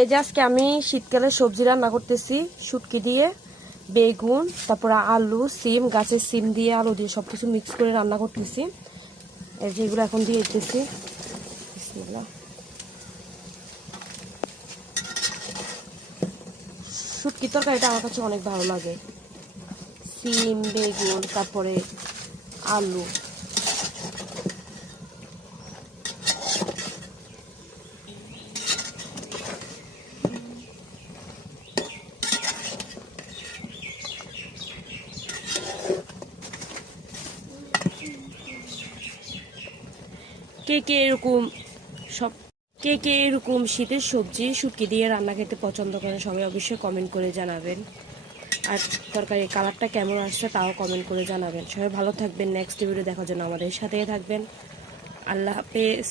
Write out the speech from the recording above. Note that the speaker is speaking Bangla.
এই যে আজকে আমি শীতকালে সবজি রান্না করতেছি শুটকি দিয়ে, বেগুন, তারপরে আলু, সিম, গাছের সিম দিয়ে আলু দিয়ে সবকিছু মিক্স করে রান্না করতেছি। এই যে এগুলো এখন দিয়ে দিতেছি। বিসমিল্লাহ। শুটকির তরকারিটা আমার কাছে অনেক ভালো লাগে। সিম, বেগুন, তারপরে আলু। কে কে এরকম সব কে কে এরকম শীতের সবজি শুটকি দিয়ে রান্না খেতে পছন্দ করেন সবাই অবশ্যই কমেন্ট করে জানাবেন। আর তরকারির কালারটা কেমন আসছে তাও কমেন্ট করে জানাবেন। সবাই ভালো থাকবেন। নেক্সট ভিডিও দেখার জন্য আমাদের সাথেই থাকবেন। আল্লাহ হাফেজ।